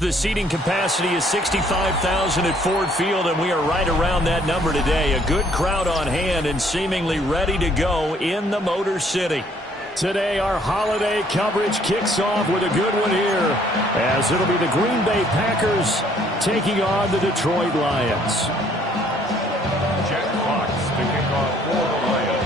The seating capacity is 65,000 at Ford Field, and we are right around that number today. A good crowd on hand and seemingly ready to go in the Motor City. Today, our holiday coverage kicks off with a good one here, as it'll be the Green Bay Packers taking on the Detroit Lions. Jack Fox to kick off for the Lions.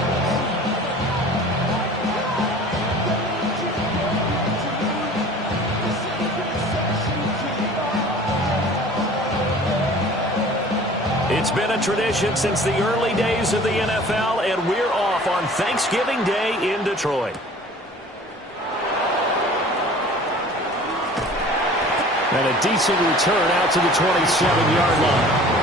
It's been a tradition since the early days of the NFL, and we're off on Thanksgiving Day in Detroit. And a decent return out to the 27-yard line.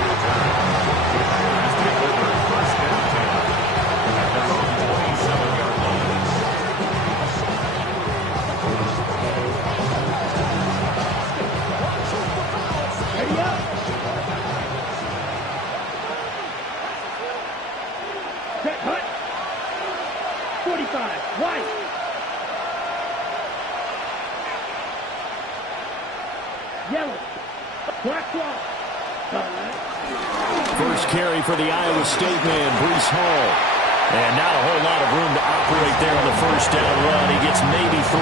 First carry for the Iowa State man, Breece Hall. And not a whole lot of room to operate there on the first down run. He gets maybe 3.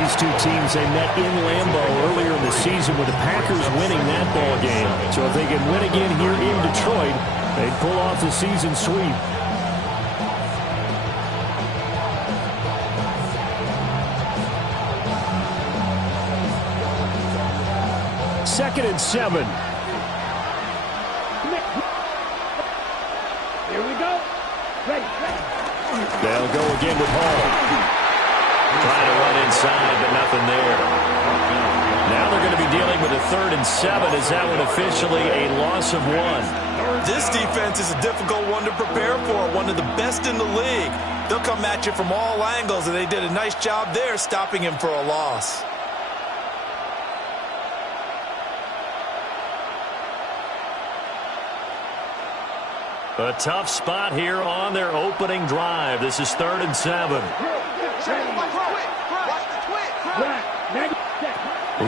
These two teams, they met in Lambeau earlier in the season with the Packers winning that ball game. So if they can win again here in Detroit, they'd pull off the season sweep. Second and 7. Here we go. Ready. They'll go again with Hall. Trying to run inside, but nothing there. Now they're going to be dealing with a 3rd and 7. Is that one officially a loss of 1? This defense is a difficult one to prepare for, one of the best in the league. They'll come at you from all angles, and they did a nice job there stopping him for a loss. A tough spot here on their opening drive. This is 3rd and 7.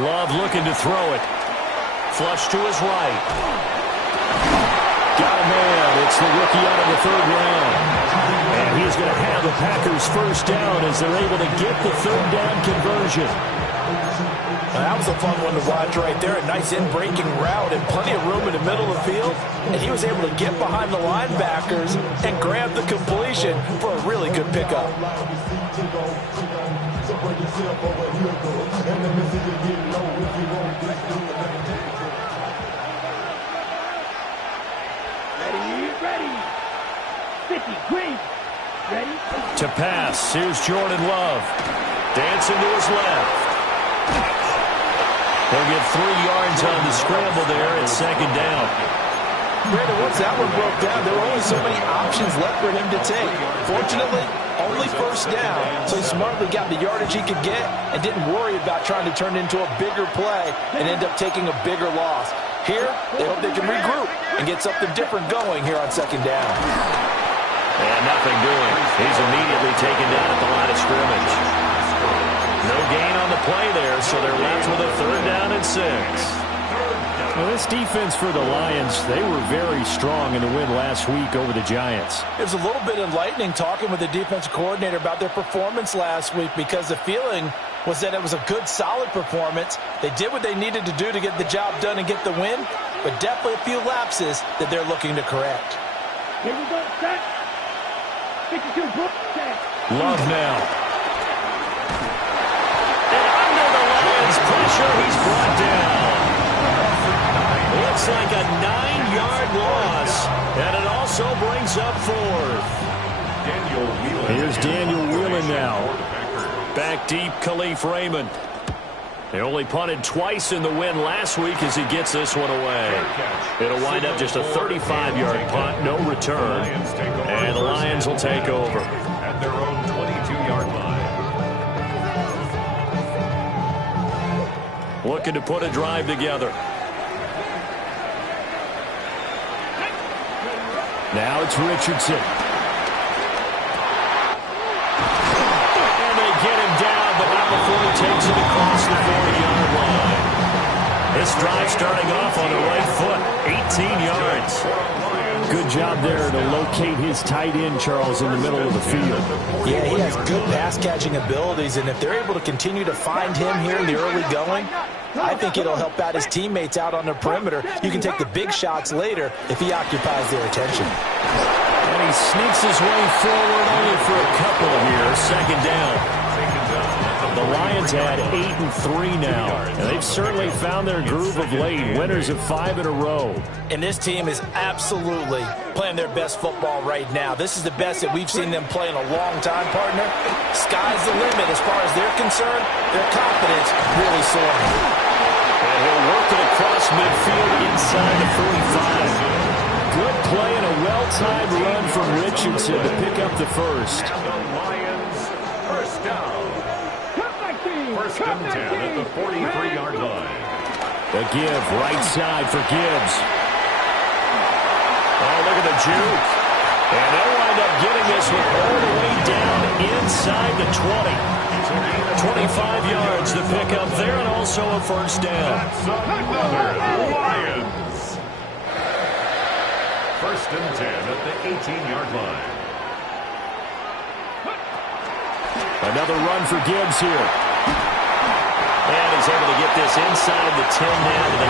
Love looking to throw it. Flush to his right. Got a man. It's the rookie out of the 3rd round. And he's going to have the Packers first down as they're able to get the 3rd down conversion. That was a fun one to watch right there. A nice in-breaking route and plenty of room in the middle of the field. And he was able to get behind the linebackers and grab the completion for a really good pickup. Ready. 50, green. Ready. To pass, here's Jordan Love. Dancing to his left. He'll get 3 yards on the scramble there at 2nd down. Brandon, once that one broke down, there were only so many options left for him to take. Fortunately, only first down, so he smartly got the yardage he could get and didn't worry about trying to turn it into a bigger play and end up taking a bigger loss. Here, they hope they can regroup and get something different going here on 2nd down. And nothing doing. He's immediately taken down at the line of scrimmage. No gain on the play there, so they're left with a 3rd down and 6. Well, this defense for the Lions, they were very strong in the win last week over the Giants. It was a little bit enlightening talking with the defensive coordinator about their performance last week because the feeling was that it was a good, solid performance. They did what they needed to do to get the job done and get the win, but definitely a few lapses that they're looking to correct. Here we go, set. 52, Love now. Pressure, he's brought down. Looks like a 9-yard loss, and it also brings up 4th. Here's Daniel Whelan now. Back deep, Khalif Raymond. They only punted twice in the win last week as he gets this one away. It'll wind up just a 35-yard punt, no return, and the Lions will take over. At their own 22-yard line. Looking to put a drive together. Now it's Richardson. And they get him down, but not before he takes it across the 40-yard line. This drive starting off on the right foot, 18 yards. Good job there to locate his tight end, Charles, in the middle of the field. Yeah, he has good pass-catching abilities, and if they're able to continue to find him here in the early going, I think it'll help out his teammates out on the perimeter. You can take the big shots later if he occupies their attention. And he sneaks his way forward only for a couple here. Second down. The Lions had 8-3 now, and they've certainly found their groove of late. Winners of 5 in a row. And this team is absolutely playing their best football right now. This is the best that we've seen them play in a long time, partner. Sky's the limit as far as they're concerned. Their confidence really soaring. And he'll work it across midfield inside the 45. Good play and a well-timed run from Richardson to pick up the first. And the Lions first down. First and 10 at the 43-yard line. The give, right side for Gibbs. Oh, look at the juke. And they'll wind up getting this one all the way down inside the 20. 25 yards to pick up there, and also a first down. That's another Lions. First and 10 at the 18-yard line. Another run for Gibbs here. And he's able to get this inside the 10 down to the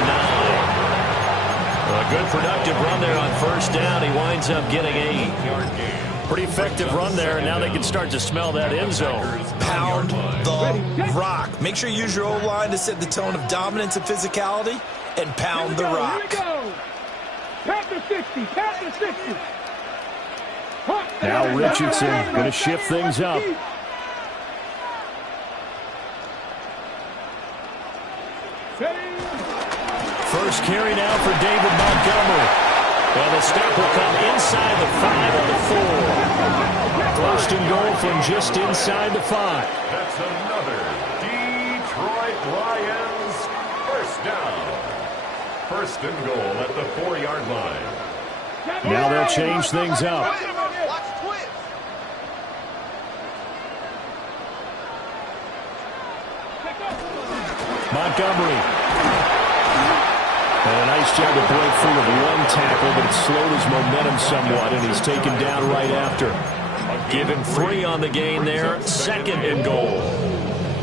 9. A good productive run there on first down. He winds up getting 8-yard gain. Pretty effective run there, and now they can start to smell that end zone. Pound the rock. Make sure you use your O-line to set the tone of dominance and physicality, and pound the rock. Panther 60, Panther 60. Now Richardson going to shift things up. First carry now for David Montgomery. And the stop will come inside the 5 of the 4. First and goal from just inside the 5. That's another Detroit Lions first down. First and goal at the 4-yard line. Now they'll change things up. Montgomery. And a nice job to break free of one tackle, but it slowed his momentum somewhat, and he's taken down right after. Give him 3 on the gain there. Second and goal.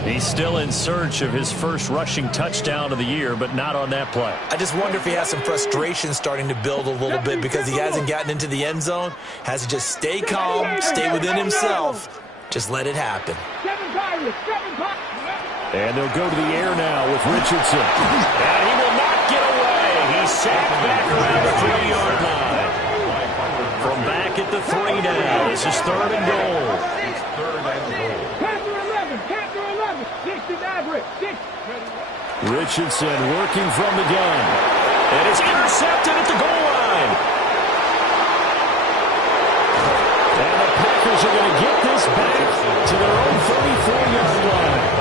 He's still in search of his first rushing touchdown of the year, but not on that play. I just wonder if he has some frustration starting to build a little bit because he hasn't gotten into the end zone. Has to just stay calm, stay within himself. Just let it happen. And they'll go to the air now with Richardson. And he will not get away. He's sacked back around the 3-yard line. From back at the 3 now. This is third and goal. It's third and goal. Panther 11, 69 Rick, 6. Richardson working from the gun. And it's intercepted at the goal line. And the Packers are going to get this back to their own 34-yard line.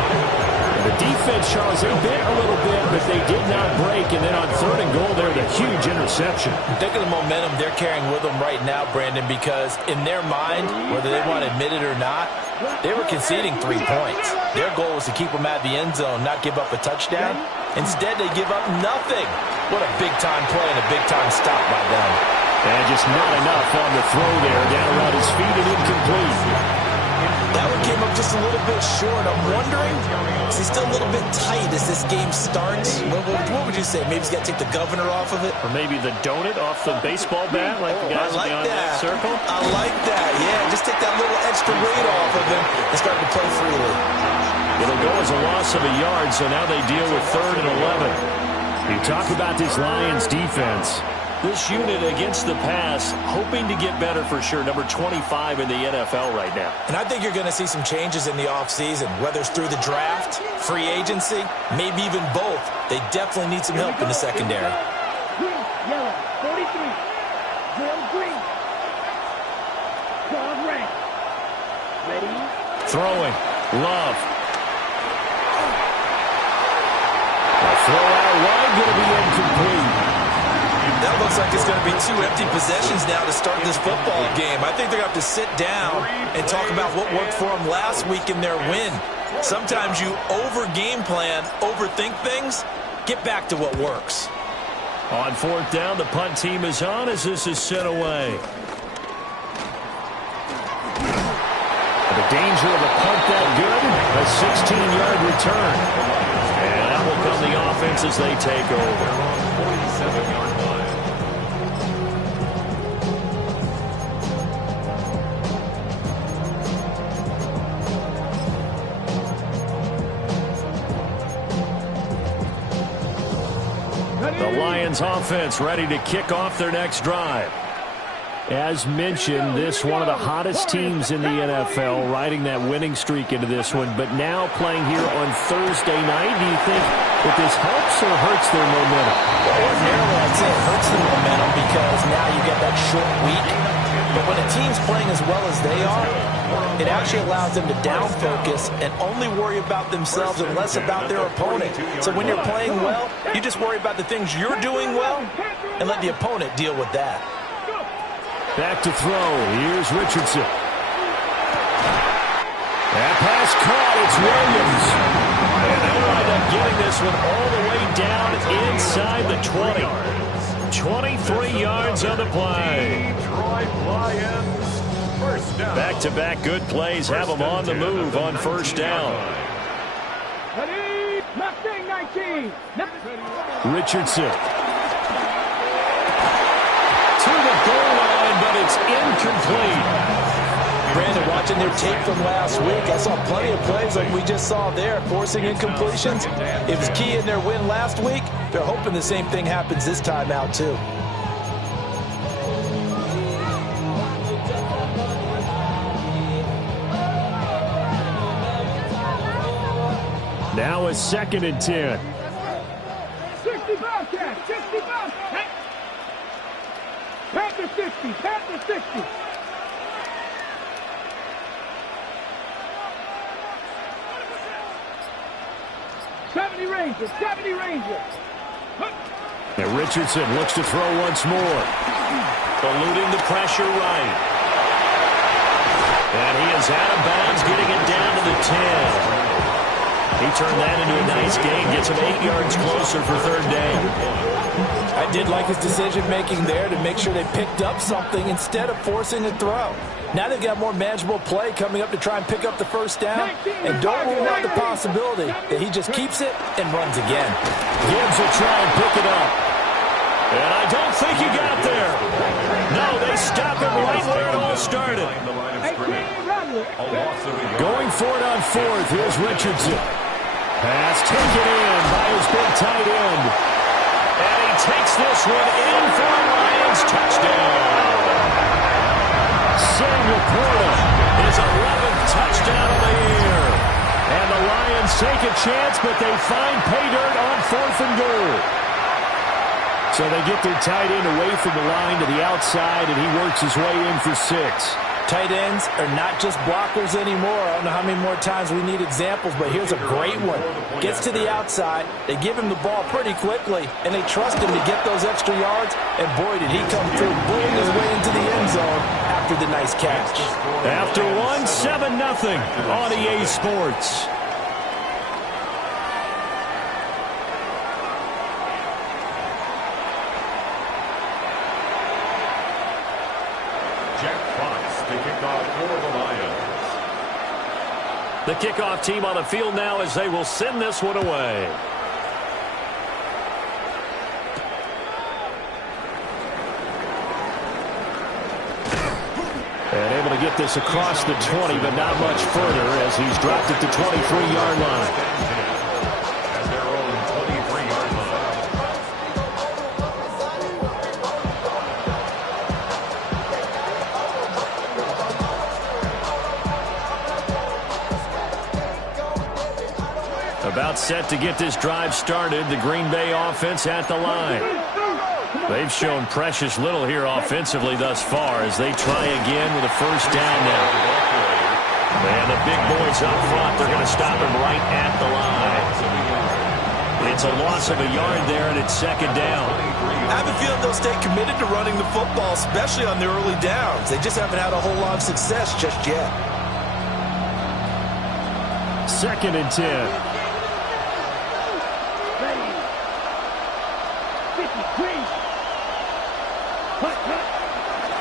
The defense, Charles, they bit a little bit, but they did not break. And then on third and goal there, the huge interception. Think of the momentum they're carrying with them right now, Brandon, because in their mind, whether they want to admit it or not, they were conceding 3 points. Their goal was to keep them out of the end zone, not give up a touchdown. Instead, they give up nothing. What a big-time play and a big-time stop by them. And just not enough on the throw there, down around his feet and incomplete. That one came up just a little bit short. I'm wondering, is he still a little bit tight as this game starts? What would you say? Maybe he's got to take the governor off of it? Or maybe the donut off the baseball bat, like the guys beyond that circle? I like that, yeah. Just take that little extra weight off of him and start to play freely. It'll go as a loss of a yard, so now they deal with third and 11. You talk about this Lions defense. This unit against the pass, hoping to get better for sure. Number 25 in the NFL right now. And I think you're going to see some changes in the offseason, whether it's through the draft, free agency, maybe even both. They definitely need some help in the secondary. Green, yellow, 43. Drill green. Dog red. Ready? Throwing. Love. A throw out wide, going to be incomplete. That looks like it's going to be 2 empty possessions now to start this football game. I think they're going to have to sit down and talk about what worked for them last week in their win. Sometimes you over-game plan, overthink things, Get back to what works. On fourth down, the punt team is on as this is sent away. The danger of a punt that good, a 16-yard return. And that will come the offense as they take over. 47-yard line. The Lions offense ready to kick off their next drive. As mentioned, this one of the hottest teams in the NFL, riding that winning streak into this one, but now playing here on Thursday night. Do you think that this helps or hurts their momentum? Well, ordinarily, I'd say it hurts the momentum because now you get that short week. But when a team's playing as well as they are, it actually allows them to down focus and only worry about themselves and less about their opponent. So when you're playing well, you just worry about the things you're doing well and let the opponent deal with that. Back to throw. Here's Richardson. That pass caught. It's Williams. And they wind up getting this one all the way down inside the 20. 23 yards on the play. Back-to-back good plays have them on the move on first down. Richardson. To the goal line, but it's incomplete. Brandon, watching their tape from last week, I saw plenty of plays like we just saw there, forcing incompletions. It was key in their win last week. They're hoping the same thing happens this time out, too. Now a 2nd and 10. 60 Bobcats, 60 Bobcats. Panther 60, Panther 60. Rangers, 70 Rangers. And Richardson looks to throw once more. Eluding the pressure right. And he is out of bounds, getting it down to the 10. He turned that into a nice gain, gets him 8 yards closer for third down. I did like his decision-making there to make sure they picked up something instead of forcing a throw. Now they've got more manageable play coming up to try and pick up the first down. And don't rule out the possibility that he just keeps it and runs again. Gibbs will try and pick it up. And I don't think he got there. No, they stop him right where it all started. Going for it on fourth. Here's Richardson. Pass taken in by his big tight end. And he takes this one in for a Lions touchdown. Samuel Porter, his 11th touchdown of the year. And the Lions take a chance, but they find pay dirt on 4th and goal. So they get their tight end away from the line to the outside, and he works his way in for 6. Tight ends are not just blockers anymore. I don't know how many more times we need examples, but here's a great one. Gets to the outside, they give him the ball pretty quickly, and they trust him to get those extra yards, and boy, did he come through, bullying his way into the end zone after the nice catch. After one, 7-0 on EA Sports. The kickoff team on the field now as they will send this one away. And able to get this across the 20, but not much further as he's dropped it to 23-yard line. At their own 23-yard line. About set to get this drive started. The Green Bay offense at the line. They've shown precious little here offensively thus far as they try again with a first down now. And the big boys up front, they're going to stop him right at the line. It's a loss of a yard there, and it's 2nd down. I have a feeling they'll stay committed to running the football, especially on the early downs. They just haven't had a whole lot of success just yet. 2nd and 10.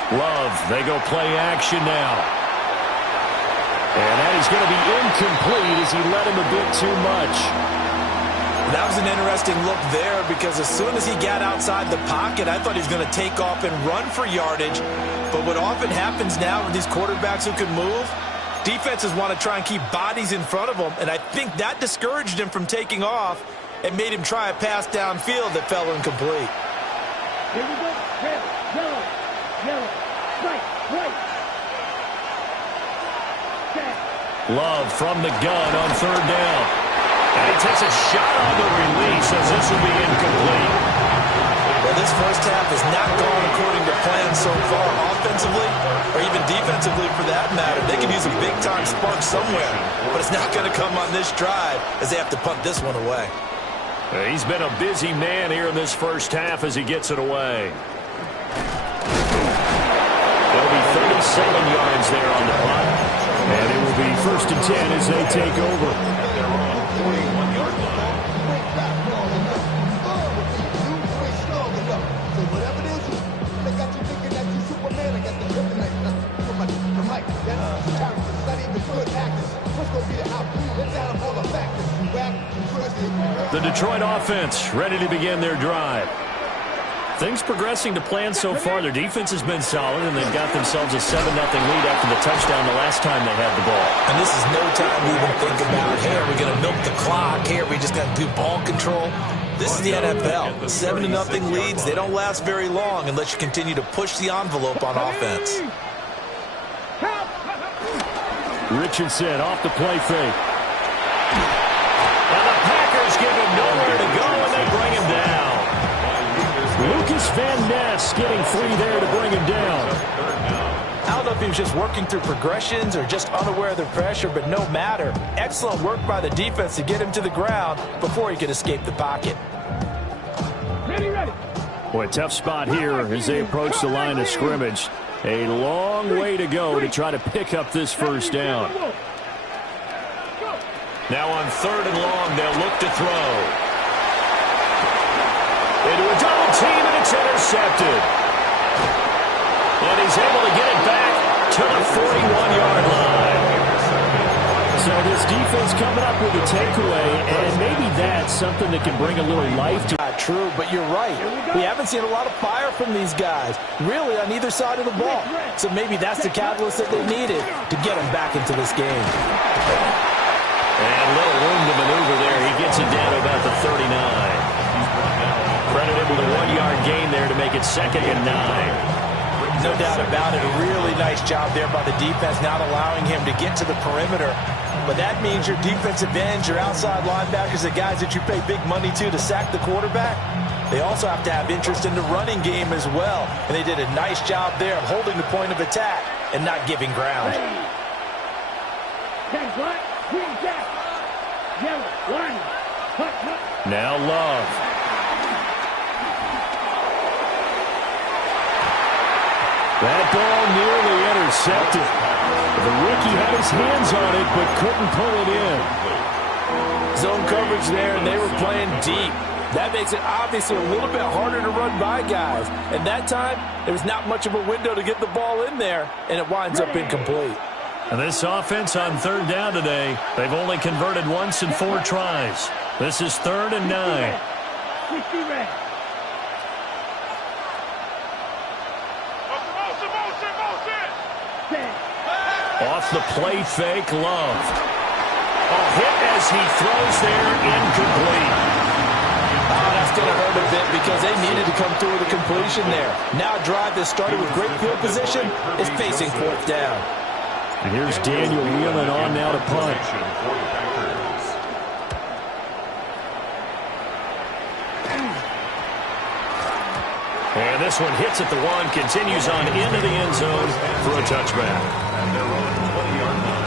Love, they go play action now. And that is going to be incomplete as he led him a bit too much. That was an interesting look there because as soon as he got outside the pocket, I thought he was going to take off and run for yardage. But what often happens now with these quarterbacks who can move, defenses want to try and keep bodies in front of them, and I think that discouraged him from taking off and made him try a pass downfield that fell incomplete. Here we go. Red, yellow, yellow, right, right. Love from the gun on third down. And he takes a shot on the release as this will be incomplete. Well, this first half has not gone according to plan so far, offensively or even defensively for that matter. They can use a big-time spark somewhere, but it's not going to come on this drive as they have to punt this one away. He's been a busy man here in this first half as he gets it away. It'll be 37 yards there on the punt. And it will be 1st and 10 as they take over. They're on the 41-yard line. The Detroit offense ready to begin their drive. Things progressing to plan so far. Their defense has been solid, and they've got themselves a 7-0 lead after the touchdown the last time they had the ball. And this is no time to even think about, hey, are we going to milk the clock? Hey, are we just going to do ball control? This is the NFL. 7-0 leads, they don't last very long unless you continue to push the envelope on offense. Richardson off the play fake. And the Packers give him nowhere to go, and they bring him down. Lucas Van Ness getting free there to bring him down. I don't know if he was just working through progressions or just unaware of the pressure, but no matter. Excellent work by the defense to get him to the ground before he could escape the pocket. Ready, ready. Boy, tough spot here as they approach the line of scrimmage. A long way to go to try to pick up this first down. Now on 3rd and long, they'll look to throw. Into a double team, and it's intercepted. And he's able to get it back to the 41-yard line. So this defense coming up with a takeaway, and maybe that's something that can bring a little life to it. Not true, but you're right. We haven't seen a lot of fire from these guys, really on either side of the ball. So maybe that's the catalyst that they needed to get them back into this game. And a little room to maneuver there. He gets it down to about the 39. Credited with a 1-yard gain there to make it 2nd and 9. No doubt about it. A really nice job there by the defense, not allowing him to get to the perimeter. But that means your defensive ends, your outside linebackers, the guys that you pay big money to sack the quarterback, they also have to have interest in the running game as well. And they did a nice job there of holding the point of attack and not giving ground. Now Love. That ball nearly intercepted. The rookie had his hands on it, but couldn't pull it in. Zone coverage there, and they were playing deep. That makes it obviously a little bit harder to run by guys. And that time, there was not much of a window to get the ball in there, and it winds up incomplete. And this offense on 3rd down today, they've only converted once in 4 tries. This is 3rd and 9. Off the play fake, Love. A hit as he throws there, incomplete. Oh, that's going to hurt a bit because they needed to come through with a completion there. Now a drive that started with great field position is facing 4th down. And here's Daniel Wheelan on now to punt. And this one hits at the 1, continues on into the end zone for a touchback. And they're on the 20-yard line.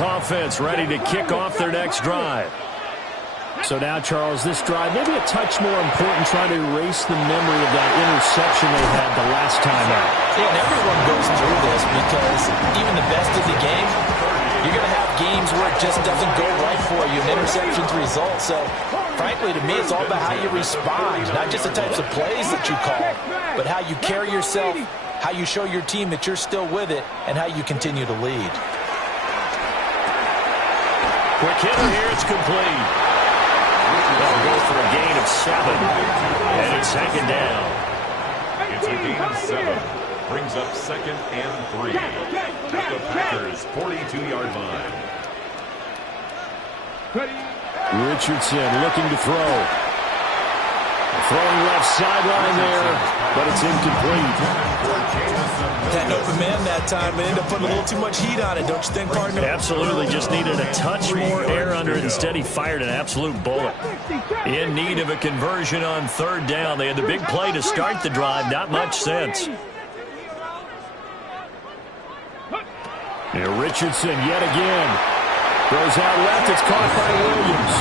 Lions offense ready to kick off their next drive. So now, Charles, this drive, maybe a touch more important, trying to erase the memory of that interception they had the last time out. Yeah, and everyone goes through this because even the best of the game, you're going to have games where it just doesn't go right for you, and interceptions result. So, frankly, to me, it's all about how you respond, not just the types of plays that you call, but how you carry yourself, how you show your team that you're still with it, and how you continue to lead. Quick hitter here, it's complete. They'll go for a gain of 7, and it's second down. It's a gain of 7. Brings up 2nd and 3 at the Packers' 42-yard line. Richardson looking to throw. Throwing left sideline there, but it's incomplete. Had an open man that time, but ended up putting a little too much heat on it, don't you think, partner? Absolutely, just needed a touch more air under it. Instead, he fired an absolute bullet. In need of a conversion on 3rd down. They had the big play to start the drive. Not much sense. Here, Richardson yet again. Throws out left. It's caught by Williams.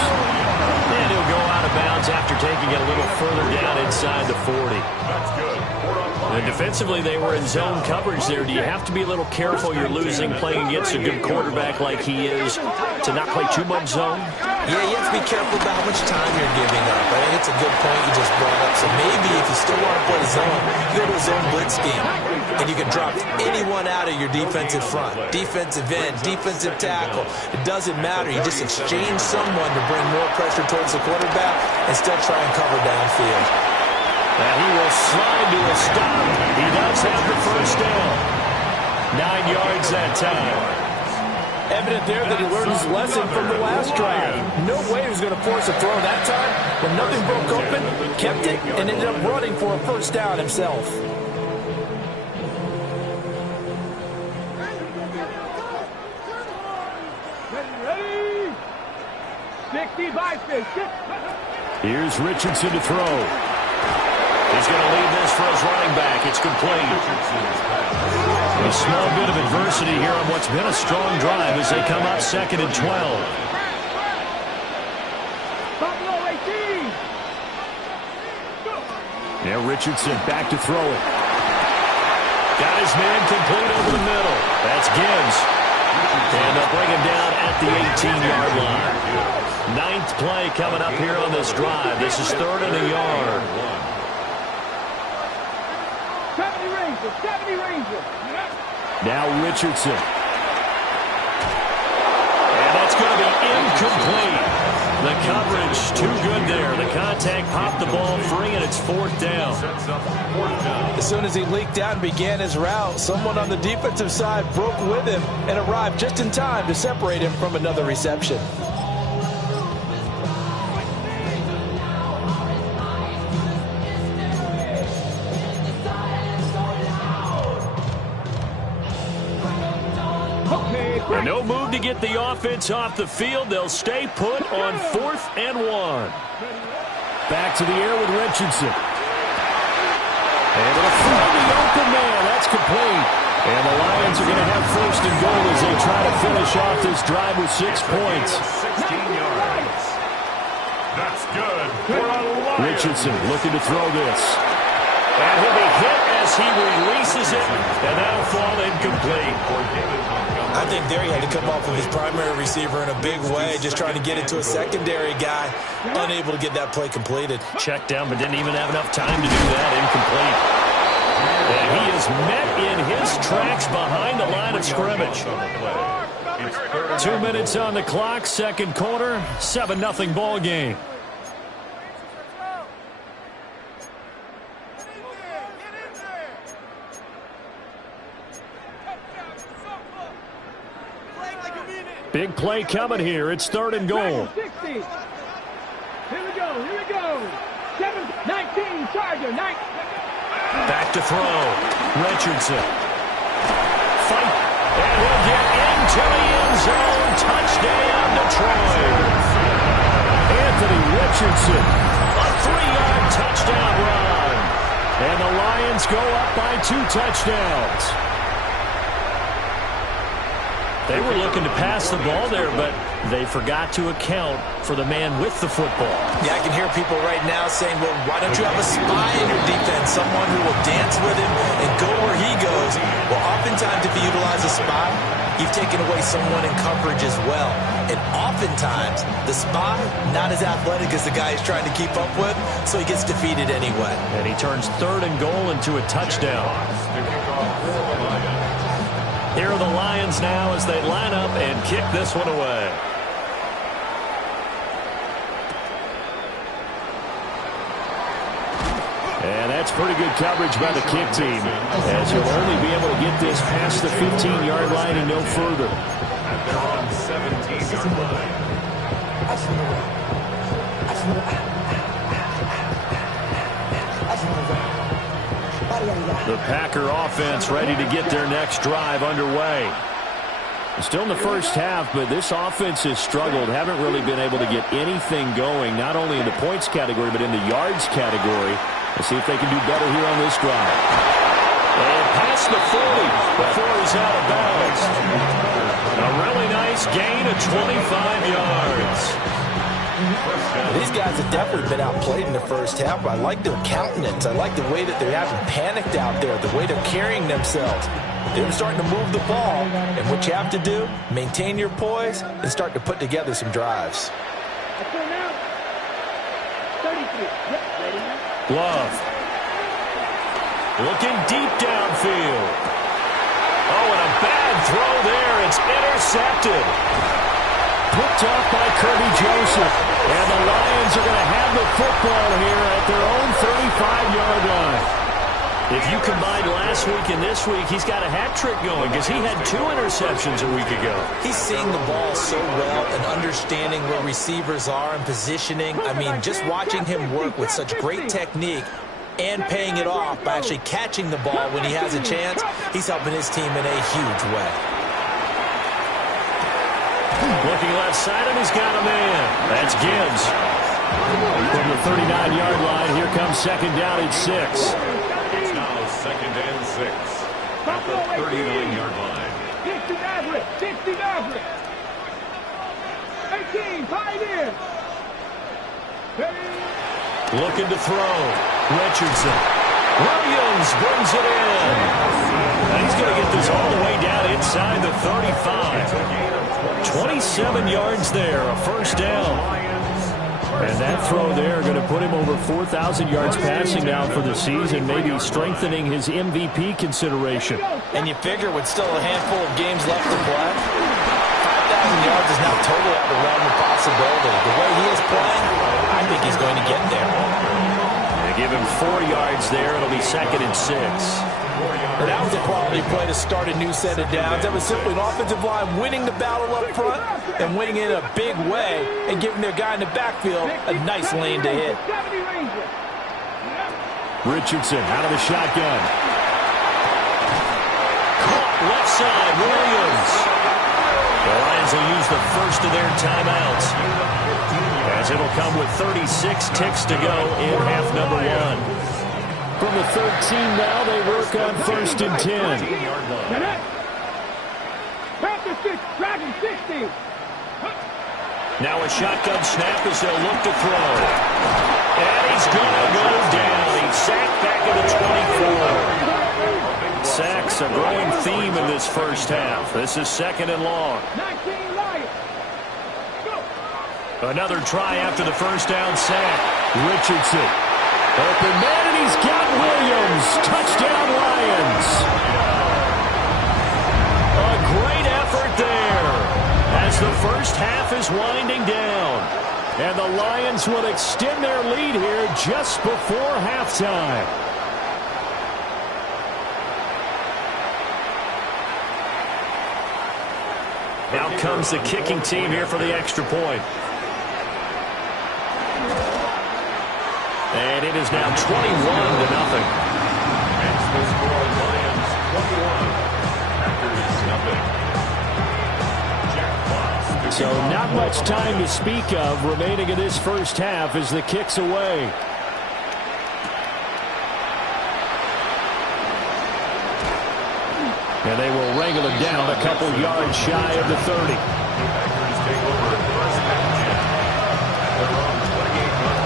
And he'll go out of bounds after taking it a little further down inside the 40. That's good. And defensively, they were in zone coverage there. Do you have to be a little careful? You're losing playing against a good quarterback like he is to not play too much zone? Yeah, you have to be careful about how much time you're giving up. I think it's a good point you just brought up. So maybe if you still want to play zone, you go to a zone blitz scheme. And you can drop anyone out of your defensive front. Defensive end, defensive tackle. It doesn't matter. You just exchange someone to bring more pressure towards the quarterback and still try and cover downfield. And he will slide to a stop. He does have the first down. 9 yards that time. Evident there that he learned his lesson from the last drive. No way he was going to force a throw that time. When nothing broke open, kept it, and ended up running for a first down himself. Ready? 60 by 50. Here's Richardson to throw. He's going to lead this for his running back. It's complete. A small bit of adversity here on what's been a strong drive as they come up 2nd and 12. Buffalo 18. Now Richardson back to throw it. Got his man complete over the middle. That's Gibbs. And they'll bring him down at the 18-yard line. 9th play coming up here on this drive. This is 3rd and a yard. 70 Rangers. Now Richardson. And that's going to be incomplete. The coverage too good there. The contact popped the ball free, and it's 4th down. As soon as he leaked out and began his route, someone on the defensive side broke with him and arrived just in time to separate him from another reception. And no move to get the offense off the field. They'll stay put on 4th and 1. Back to the air with Richardson. Able to throw the open man. That's complete. And the Lions are going to have 1st and goal as they try to finish off this drive with 6 points. 16 yards. That's good. Richardson looking to throw this. And he'll be hit as he releases it, and that'll fall incomplete. I think there he had to come off of his primary receiver in a big way, just trying to get it to a secondary guy, unable to get that play completed. Checked down, but didn't even have enough time to do that. Incomplete. And he is met in his tracks behind the line of scrimmage. 2 minutes on the clock, 2nd quarter, 7-0 ball game. Big play coming here. It's 3rd and goal. 60. Here we go. 19, Charger, 9. Back to throw. Richardson. Fight. And he'll get into the end zone. Touchdown, Detroit. Anthony Richardson. A 3-yard touchdown run. And the Lions go up by 2 touchdowns. They were looking to pass the ball there, but they forgot to account for the man with the football. Yeah, I can hear people right now saying, well, why don't you have a spy in your defense, someone who will dance with him and go where he goes? Well, oftentimes if you utilize a spy, you've taken away someone in coverage as well. And oftentimes, the spy, not as athletic as the guy he's trying to keep up with, so he gets defeated anyway. And he turns 3rd and goal into a touchdown. Here are the Lions now as they line up and kick this one away. And that's pretty good coverage by the kick team, as he'll only be able to get this past the 15-yard line and no further. And they're on 17-yard line. The Packer offense ready to get their next drive underway. Still in the first half, but this offense has struggled. Haven't really been able to get anything going, not only in the points category, but in the yards category. Let's see if they can do better here on this drive. And past the 40 before he's out of bounds. A really nice gain of 25 yards. These guys have definitely been outplayed in the first half, but I like their countenance. I like the way that they're having panicked out there, the way they're carrying themselves. They're starting to move the ball, and what you have to do, maintain your poise and start to put together some drives. Love. Looking deep downfield. Oh, and a bad throw there. It's intercepted. Picked off by Kirby Joseph. And the Lions are going to have the football here at their own 35-yard line. If you combine last week and this week, he's got a hat trick going because he had 2 interceptions a week ago. He's seeing the ball so well and understanding where receivers are and positioning. I mean, just watching him work with such great technique and paying it off by actually catching the ball when he has a chance, he's helping his team in a huge way. Looking left side, and he's got a man. That's Gibbs. From the 39-yard line, here comes second down at 6. It's now 2nd and 6 at the 39-yard line. 60 Maverick. 60 Maverick. 18, tight end. Looking to throw. Richardson. Williams brings it in. And he's going to get this all the way down inside the 35. 27 yards there, a first down. And that throw there going to put him over 4,000 yards passing now for the season, maybe strengthening his MVP consideration. And you figure with still a handful of games left to play, 5,000 yards is now totally out of the realm of possibility. The way he is playing, I think he's going to get there. They give him 4 yards there. It'll be 2nd and 6. And that was a quality play to start a new set of downs. That was simply an offensive line winning the battle up front and winning it in a big way and giving their guy in the backfield a nice lane to hit. Richardson out of the shotgun. Caught left side, Williams. The Lions will use the first of their timeouts, as it'll come with 36 ticks to go in half number 1. From the 13 now, they work on 1st and 10. Dragon 60. Now a shotgun snap as they'll look to throw. And he's going to go down. He's sacked back at the 24. Sacks a growing theme in this first half. This is 2nd and long. 19 Lions. Another try after the first down sack. Richardson. Open man, and he's got Williams. Touchdown, Lions. A great effort there as the first half is winding down. And the Lions will extend their lead here just before halftime. Now comes the kicking team here for the extra point. And it is now 21-0. That's the score. Lions 21. Packers nothing. So not much time to speak of remaining in this first half as the kick's away. And they will wrangle it down a couple yards shy of the 30. The Packers take over first and 10 at their own 28-yard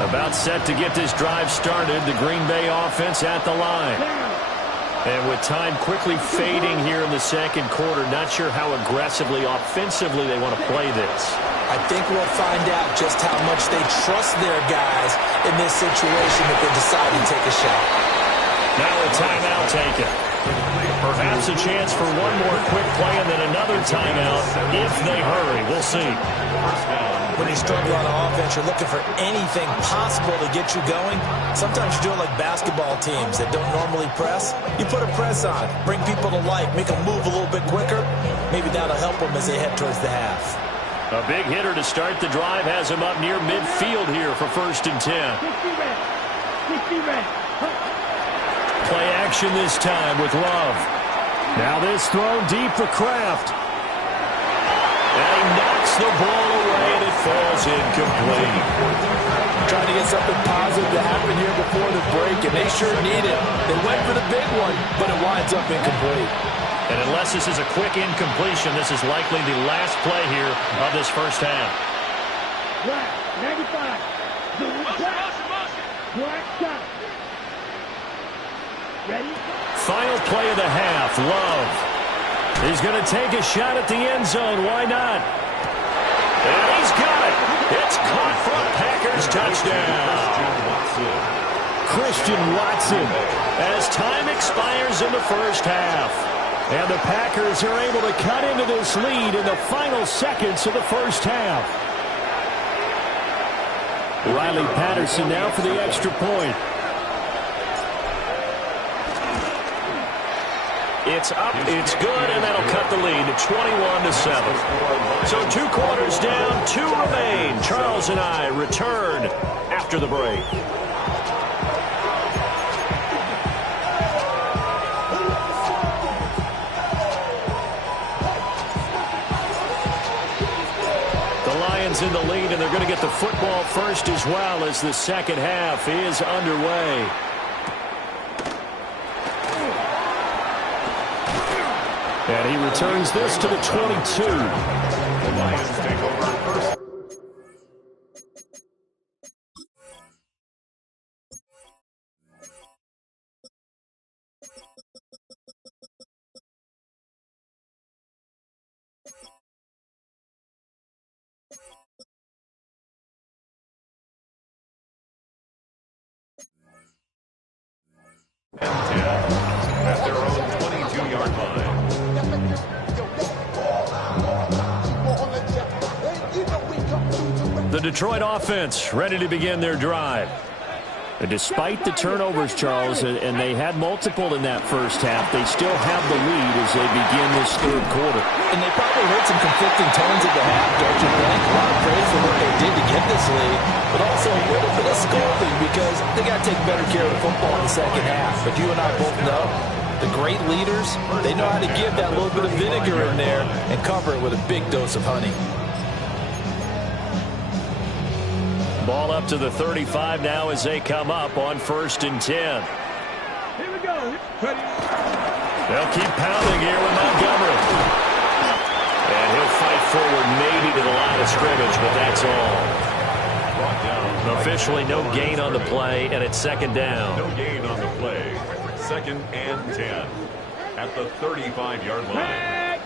line. About set to get this drive started, the Green Bay offense at the line. And with time quickly fading here in the second quarter, not sure how aggressively, offensively they want to play this. I think we'll find out just how much they trust their guys in this situation if they decide to take a shot. Now a timeout taken. Perhaps a chance for one more quick play and then another timeout if they hurry. We'll see. When you struggle on offense, you're looking for anything possible to get you going. Sometimes you do it like basketball teams that don't normally press. You put a press on, bring people to life, make them move a little bit quicker. Maybe that'll help them as they head towards the half. A big hitter to start the drive has him up near midfield here for 1st and 10. 60 red. Play action this time with Love. Now this thrown deep for Kraft. And he knocks the ball away and it falls incomplete. Trying to get something positive to happen here before the break, and they sure need it. They went for the big one, but it winds up incomplete. And unless this is a quick incompletion, this is likely the last play here of this first half. Black, 95. Black shot. Ready? Final play of the half, Love. He's going to take a shot at the end zone. Why not? And he's got it. It's caught for a Packers touchdown. Christian Watson as time expires in the first half. And the Packers are able to cut into this lead in the final seconds of the first half. Riley Patterson now for the extra point. It's up, it's good, and that'll cut the lead to 21-7. So 2 quarters down, 2 remain. Charles and I return after the break. The Lions in the lead, and they're going to get the football first as well as the second half is underway. And he returns this to the 22. The Lions take over first. And 10 at their own 22-yard line. The Detroit offense ready to begin their drive. And despite the turnovers, Charles, and they had multiple in that first half, they still have the lead as they begin this third quarter. And they probably heard some conflicting tones at the half, don't you think? A lot of praise for what they did to get this lead, but also a little bit of scolding because they got to take better care of the football in the second half. But you and I both know the great leaders, they know how to give that little bit of vinegar in there and cover it with a big dose of honey. Ball up to the 35 now as they come up on 1st and 10. Here we go. Ready? They'll keep pounding here with Montgomery. And he'll fight forward maybe to the line of scrimmage, but that's all. Officially no gain on the play, and it's 2nd down. No gain on the play. 2nd and 10 at the 35-yard line.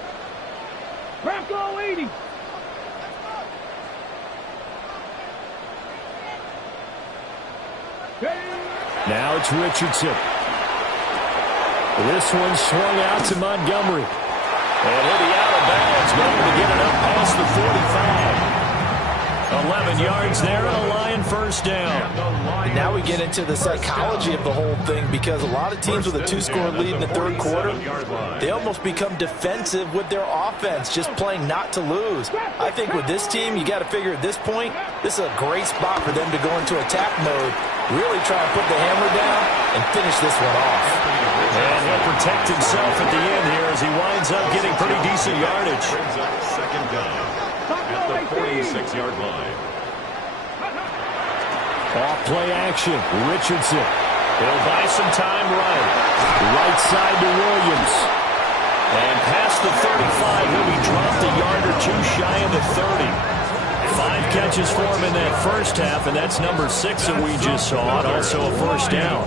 Bronco 80. Now it's Richardson. This one swung out to Montgomery. And he'll be out of bounds, able to get it up past the 45. 11 yards there and a Lion first down. And now we get into the psychology of the whole thing because a lot of teams with a 2-score lead in the third quarter, they almost become defensive with their offense, just playing not to lose. I think with this team, you got to figure at this point, this is a great spot for them to go into attack mode, really try and put the hammer down and finish this one off. And he'll protect himself at the end here as he winds up getting pretty decent yardage. Brings up 2nd down at the the 46-yard line. Off play action. Richardson. He'll buy some time right. Right side to Williams. And past the 35, he'll be dropped a yard or two shy of the 30. 5 catches for him in that first half, and that's number 6 that we just saw, and also a first down.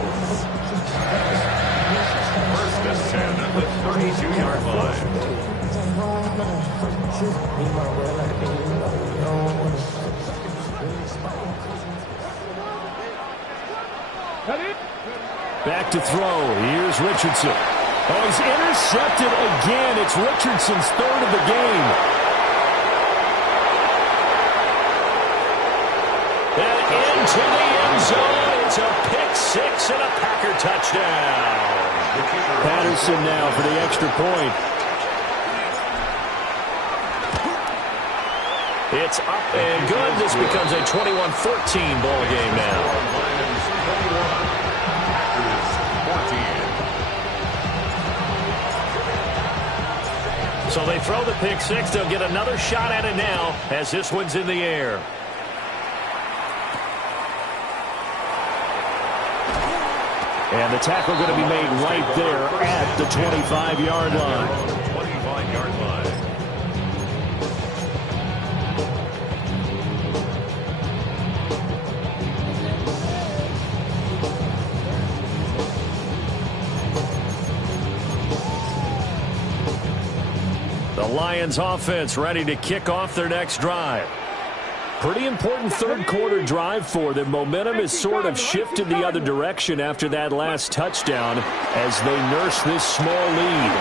First and 10 at the 32-yard line. Back to throw. Here's Richardson. Oh, he's intercepted again. It's Richardson's 3rd of the game. And into the end zone. It's a pick 6 and a Packer touchdown. Patterson now for the extra point. It's up and good. This becomes a 21-14 ball game now. So they throw the pick 6. They'll get another shot at it now as this one's in the air. And the tackle going to be made right there at the 25-yard line. 25-yard line. The Lions offense ready to kick off their next drive. Pretty important third quarter drive for them. Momentum has sort of shifted the other direction after that last touchdown as they nurse this small lead.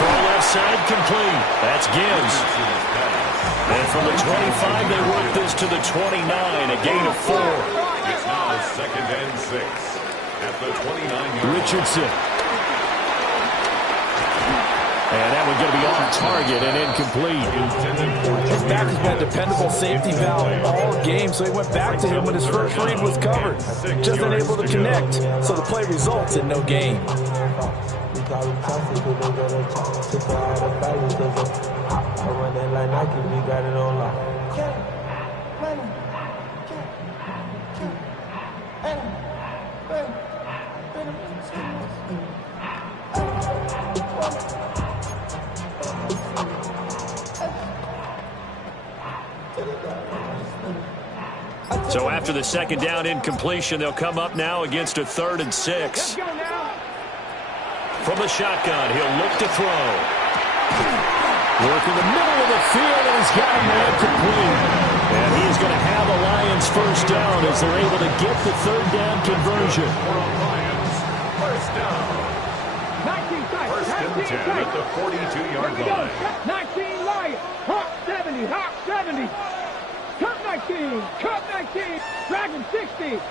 Throw left side complete. That's Gibbs. And from the 25, they work this to the 29, a gain of 4. It's now 2nd and 6 at the 29-yard line. Richardson. And that one's going to be on target and incomplete. His back has been a dependable safety valve all game, so he went back to him when his first read was covered. Just unable to connect, so the play results in no gain. So after the second down incompletion, they'll come up now against a 3rd and 6. From the shotgun, he'll look to throw. Work in the middle of the field, and he's got a man complete. And he is going to have a Lions first down as they're able to get the 3rd down conversion. Lions, first down. 1st and 10 at the 42-yard line. 19 Lions. Hawk 70. Hawk 70. Cup 19. Cup 19. Dragon 60.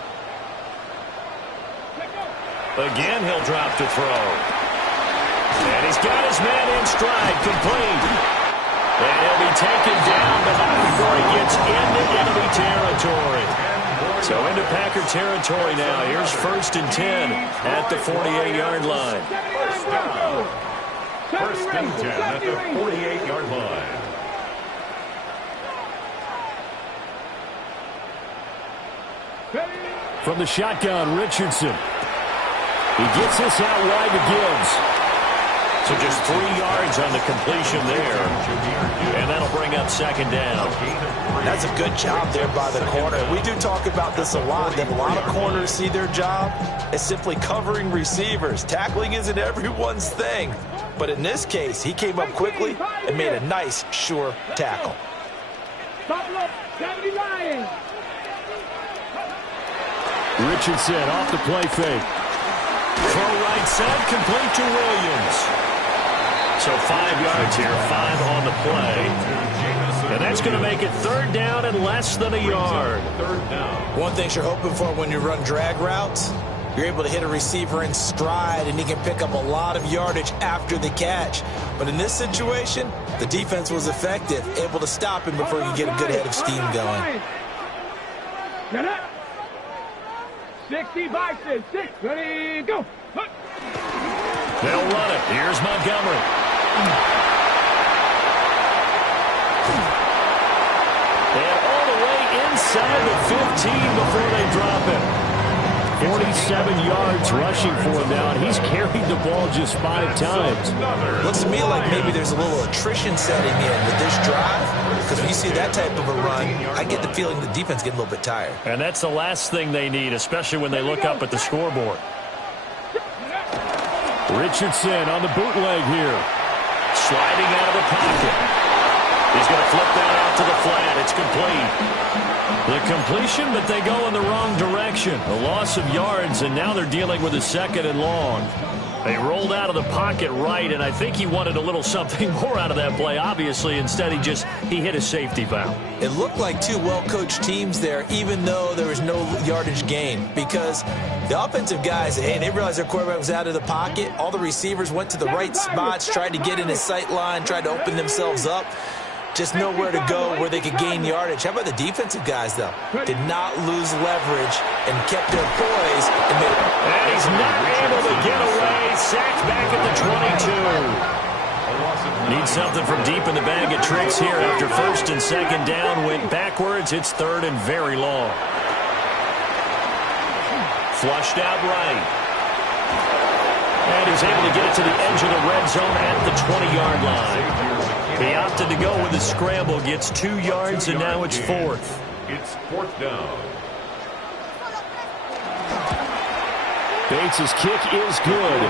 Again, he'll drop to throw. And he's got his man in stride, complete. And he'll be taken down, but not before he gets into enemy territory. So into Packer territory now. Here's 1st and 10 at the 48-yard line. First and 10 at the 48-yard line. From the shotgun, Richardson. He gets this out wide to Gibbs. So just 3 yards on the completion there. And that'll bring up 2nd down. That's a good job there by the corner. We do talk about this a lot, that a lot of corners see their job as simply covering receivers. Tackling isn't everyone's thing. But in this case, he came up quickly and made a nice, sure tackle. Richardson off the play fake. Throw right side, complete to Williams. So 5 yards here, 5 on the play. And that's going to make it 3rd down and less than a yard. 3rd down. One thing you're hoping for when you run drag routes, you're able to hit a receiver in stride, and he can pick up a lot of yardage after the catch. But in this situation, the defense was effective, able to stop him before he could get a good head of steam going. Get up. 60 by 6. Ready, go. They'll run it. Here's Montgomery. inside the 15 before they drop him. 47 yards rushing for him now, and he's carried the ball just 5 times. Looks to me like maybe there's a little attrition setting in with this drive, because when you see that type of a run, I get the feeling the defense getting a little bit tired. And that's the last thing they need, especially when they look up at the scoreboard. Richardson on the bootleg here. Sliding out of the pocket. He's going to flip that out to the flat. It's complete. The completion, but they go in the wrong direction. A loss of yards, and now they're dealing with a 2nd and long. They rolled out of the pocket right, and I think he wanted a little something more out of that play, obviously. Instead, he hit a safety valve. It looked like two well-coached teams there, even though there was no yardage gain, because the offensive guys, hey, they realized their quarterback was out of the pocket. All the receivers went to the right spots, tried to get in his sight line, tried to open themselves up. Just nowhere to go where they could gain yardage. How about the defensive guys, though? Did not lose leverage and kept their poise. And he's not able to get away. Sacked back at the 22. Need something from deep in the bag of tricks here after 1st and 2nd down. Went backwards. It's 3rd and very long. Flushed out right. And he's able to get it to the edge of the red zone at the 20-yard line. He opted to go with a scramble, gets 2 yards, and now it's 4th. It's 4th down. Bates' kick is good.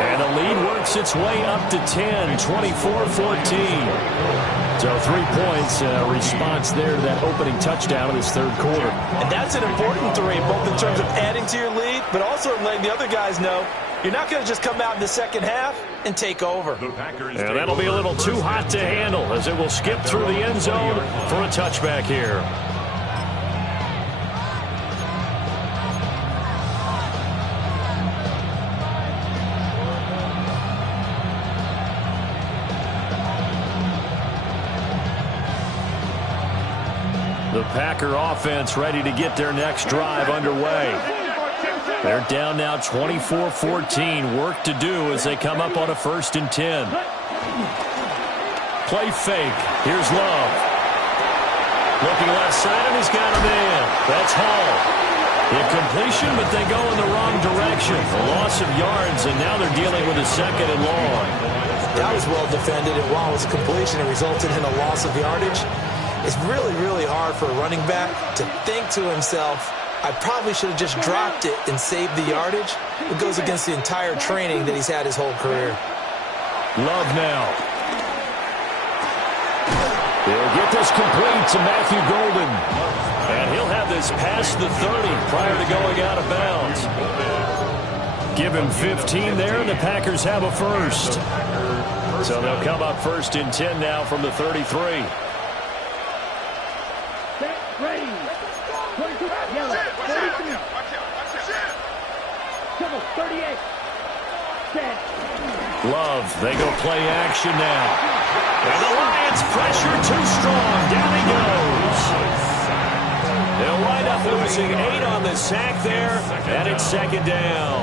And the lead works its way up to 10, 24-14. So 3 points, response there to that opening touchdown in this 3rd quarter. And that's an important 3, both in terms of adding to your lead, but also letting the other guys know you're not going to just come out in the 2nd half and take over. And that'll be a little too hot to handle as it will skip through the end zone for a touchback here. The Packer offense ready to get their next drive underway. They're down now 24-14. Work to do as they come up on a 1st and 10. Play fake. Here's Love. Looking left side, and he's got a man. That's Hall. Incompletion, but they go in the wrong direction. A loss of yards, and now they're dealing with a 2nd and long. That was well defended, and while it was a completion, it resulted in a loss of yardage. It's really, really hard for a running back to think to himself, I probably should have just dropped it and saved the yardage. It goes against the entire training that he's had his whole career. Love now. He'll get this complete to Matthew Golden. And he'll have this past the 30 prior to going out of bounds. Give him 15 there, and the Packers have a 1st. So they'll come up 1st and 10 now from the 33. Ready. 22, yellow, 43. Double, 38. Set. Love, they go play action now. And the Lions pressure too strong. Down he goes. They'll wind up losing 8 on the sack there, and it's 2nd down.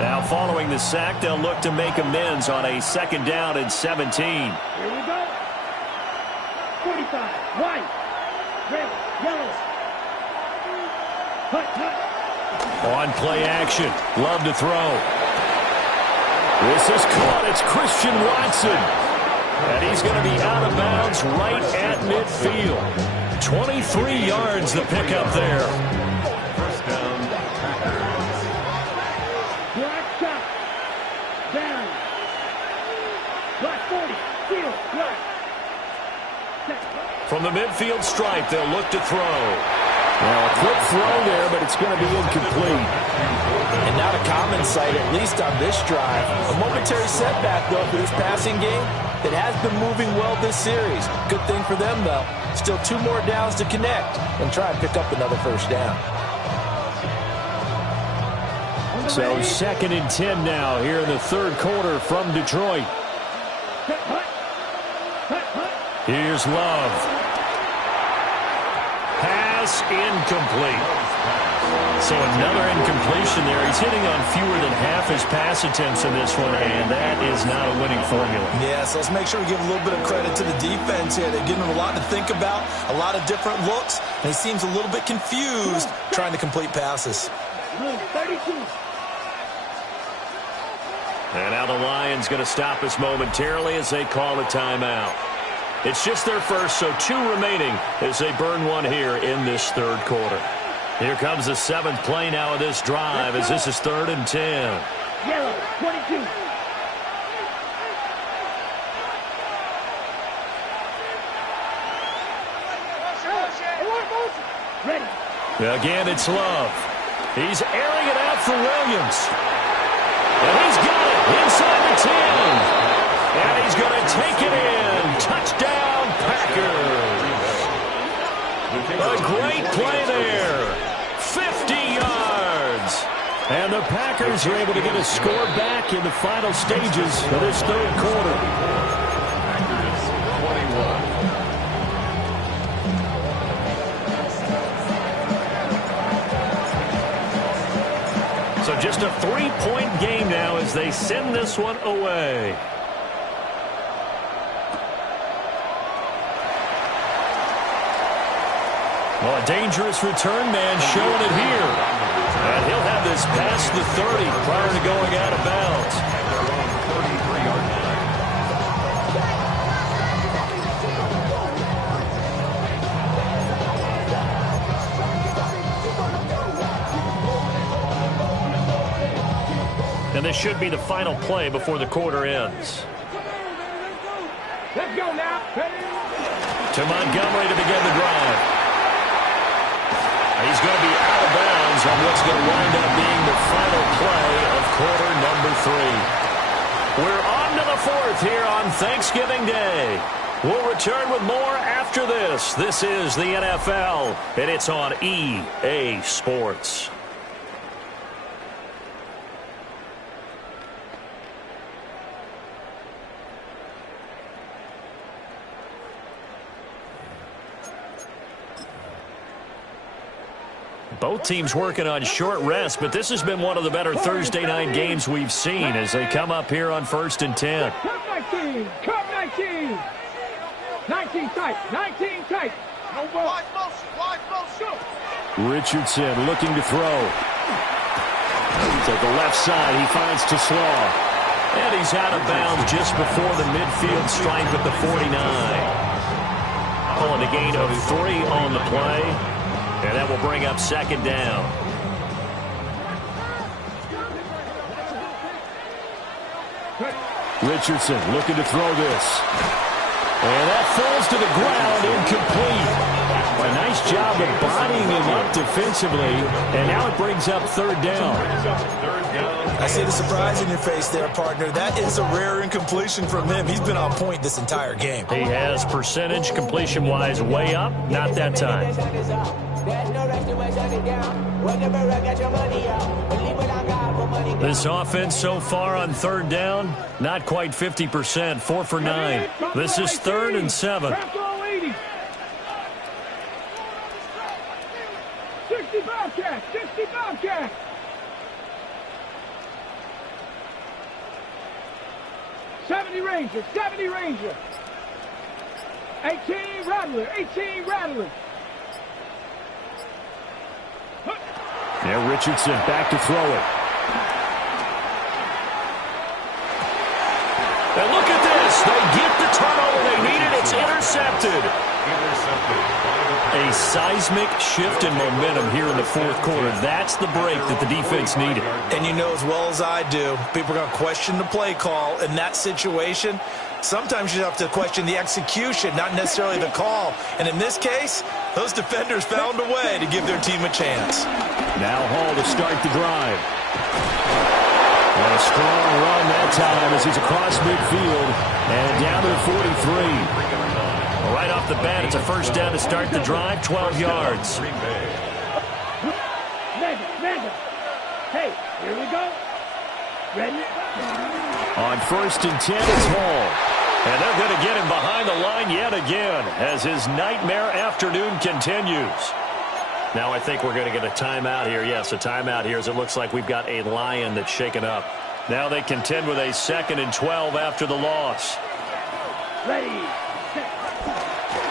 Now following the sack, they'll look to make amends on a 2nd down and 17. Here we go. 45, white, red, yellow. Hut, hut. On play action, Love to throw. This is caught, it's Christian Watson. And he's going to be out of bounds right at midfield. 23 yards the pickup there. 1st down, Packers. Black shot. Down. Black 40, field, black. From the midfield stripe, they'll look to throw. Well, a quick throw there, but it's going to be incomplete. And not a common sight, at least on this drive. A momentary setback, though, for this passing game that has been moving well this series. Good thing for them, though. Still 2 more downs to connect and try and pick up another 1st down. So 2nd and 10 now here in the 3rd quarter from Detroit. Here's Love. Pass pass incomplete. So another incompletion there. He's hitting on fewer than half his pass attempts in this one, and that is not a winning formula. Yeah, so let's make sure we give a little bit of credit to the defense here. They're giving him a lot to think about, a lot of different looks, and he seems a little bit confused trying to complete passes. 32. And now the Lions going to stop us momentarily as they call a timeout. It's just their first, so 2 remaining as they burn one here in this third quarter. Here comes the 7th play now of this drive as this is 3rd and 10. Yellow, 22. Ready. Again, it's Love. He's airing it out for Williams. And he's got it inside the 10. And he's going to take it in. Touchdown, Packers. A great play there. 50 yards. And the Packers are able to get a score back in the final stages of this third quarter. Packers 21. So just a 3-point game now as they send this one away. Well, a dangerous return man showing it here. And he'll have this past the 30 prior to going out of bounds. 33-yard line. And this should be the final play before the quarter ends. Let's go now. To Montgomery to begin the drive. He's going to be out of bounds on what's going to wind up being the final play of quarter number 3. We're on to the 4th here on Thanksgiving Day. We'll return with more after this. This is the NFL, and it's on EA Sports. Both teams working on short rest, but this has been one of the better Thursday night games we've seen as they come up here on 1st and 10. Cut 19. Cut 19. 19 tight. 19 tight. No ball. Wide motion. Wide motion. Richardson looking to throw. To the left side, he finds Slaw. And he's out of bounds just before the midfield stripe at the 49. Pulling a gain of 3 on the play. And that will bring up 2nd down. Richardson looking to throw this. And that falls to the ground, incomplete. A nice job of bodying him up defensively. And now it brings up 3rd down. I see the surprise in your face there, partner. That is a rare incompletion from him. He's been on point this entire game. He has percentage completion-wise way up. Not that time. This offense so far on 3rd down, not quite 50%, 4 for 9. This is 3rd and 7. 60 Bobcats, 60 Bobcats. Ranger, 70 Ranger. 18 Rattler, 18 Rattler. Now Richardson back to throw it. And look at this. They get the turnover they needed. It's intercepted. A seismic shift in momentum here in the 4th quarter. That's the break that the defense needed. And you know as well as I do, people are going to question the play call in that situation. Sometimes you have to question the execution, not necessarily the call. And in this case, those defenders found a way to give their team a chance. Now Hall to start the drive. And a strong run that time as he's across midfield and down to the 43. Right off the bat, it's a 1st down to start the drive, 12 yards. Hey, here we go. Ready? On 1st and 10, it's Hall. And they're going to get him behind the line yet again as his nightmare afternoon continues. Now I think we're going to get a timeout here. Yes, a timeout here as it looks like we've got a Lion that's shaken up. Now they contend with a 2nd and 12 after the loss. Ready.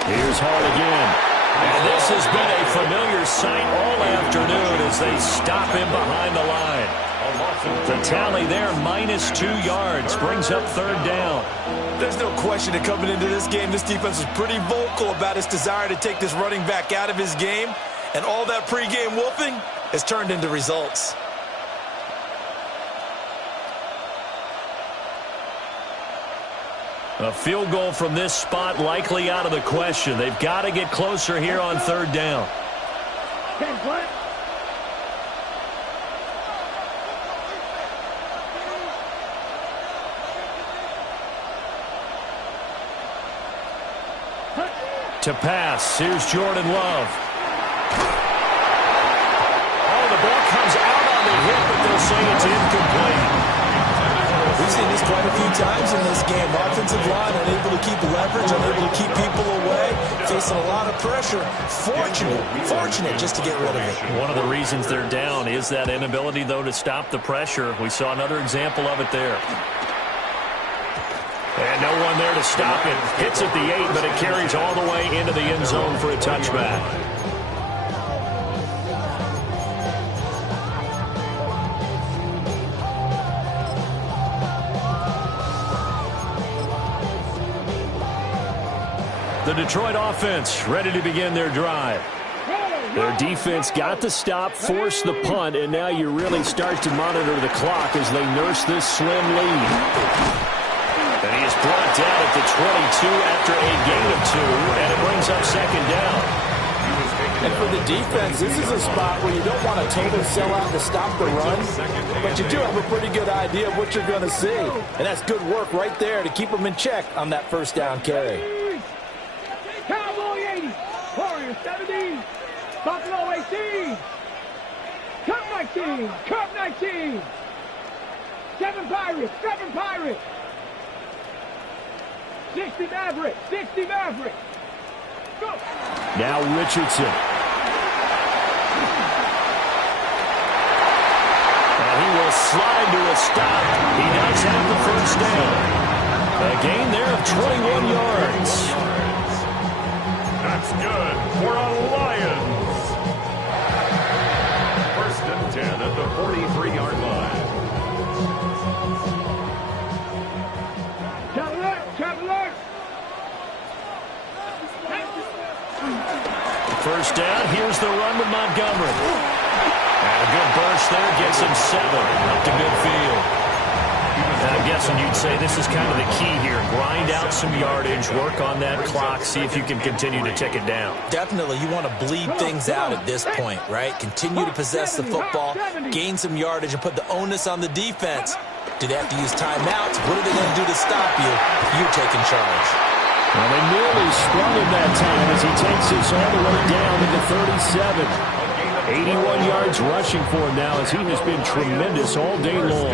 Here's Hall again. And this has been a familiar sight all afternoon as they stop him behind the line. The tally there, -2 yards, brings up 3rd down. There's no question that coming into this game, this defense was pretty vocal about its desire to take this running back out of his game. And all that pregame wolfing has turned into results. A field goal from this spot likely out of the question. They've got to get closer here on 3rd down. To pass, here's Jordan Love. Oh, the ball comes out on the hit, but they'll say it's incomplete. We've seen this quite a few times in this game. Offensive line unable to keep leverage, unable to keep people away, facing a lot of pressure. Fortunate just to get rid of it. One of the reasons they're down is that inability, though, to stop the pressure. We saw another example of it there. And no one there to stop it. Hits at the 8, but it carries all the way into the end zone for a touchback. The Detroit offense ready to begin their drive. Their defense got the stop, forced the punt, and now you really start to monitor the clock as they nurse this slim lead. And he is brought down at the 22 after a gain of 2, and it brings up 2nd down. And for the defense, this is a spot where you don't want a total sellout to stop the run, but you do have a pretty good idea of what you're going to see. And that's good work right there to keep them in check on that 1st down carry. Cowboy 80. Warriors 70. Buffalo 18. Cup 19. Cup 19. 7 Pirates. 7 Pirates. 60 Mavericks. 60 Mavericks. Go. Now Richardson. And he will slide to a stop. He does have the 1st down. A gain there of 21 yards. That's good for a Lions. 1st and 10 at the 43-yard line. Traveler. 1st down. Here's the run with Montgomery. And a good burst there gets him 7 up to midfield. And I'm guessing you'd say this is kind of the key here. Grind out some yardage, work on that clock, see if you can continue to tick it down. Definitely, you want to bleed things out at this point, right? Continue to possess the football, gain some yardage, and put the onus on the defense. Do they have to use timeouts? What are they going to do to stop you? You're taking charge. Well, they nearly sprung him that time as he takes this all the way down to the 37. 81 yards rushing for him now as he has been tremendous all day long.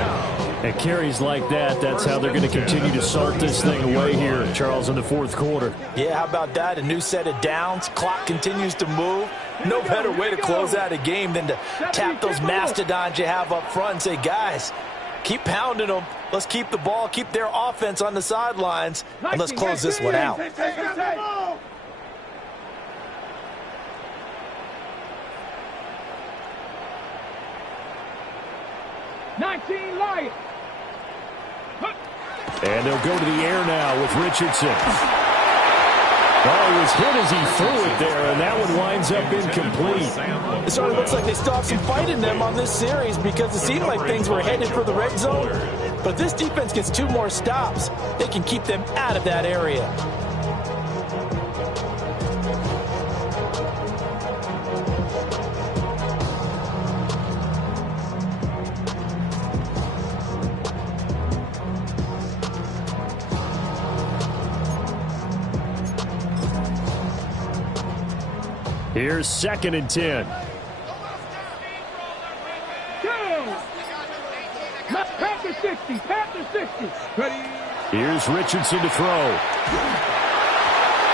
And carries like that, that's how they're going to continue to salt this thing away here, Charles, in the 4th quarter. Yeah, how about that? A new set of downs. Clock continues to move. No better way to close out a game than to tap those mastodons you have up front and say, guys, keep pounding them. Let's keep the ball, keep their offense on the sidelines, and let's close this one out. 19 Lions. And they'll go to the air now with Richardson. Oh, he was hit as he threw it there, and that one winds up incomplete. It sort of looks like they still have some fight in them on this series because it seemed like things were headed for the red zone. But if this defense gets 2 more stops, they can keep them out of that area. Here's 2nd and 10. Panther 60. Panther 60. Ready. Here's Richardson to throw.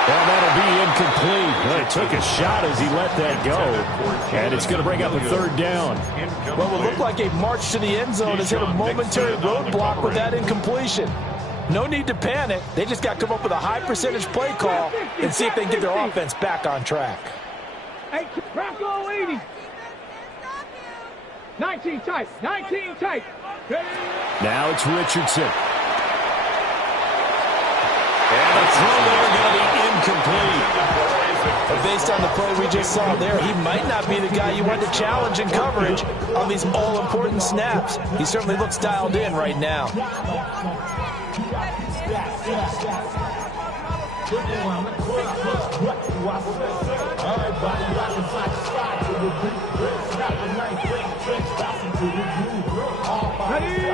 Well, that'll be incomplete. Well, he took a shot as he let that go. And it's going to bring up a third down. What would look like a march to the end zone has hit a momentary roadblock with that incompletion. No need to panic. They just got to come up with a high percentage play call and see if they can get their offense back on track. Hey, Rocco 80. 19 tight. 19 tight. Now it's Richardson. And the throw there going to be incomplete. But based on the play we just saw there, he might not be the guy you want to challenge in coverage on these all-important snaps. He certainly looks dialed in right now.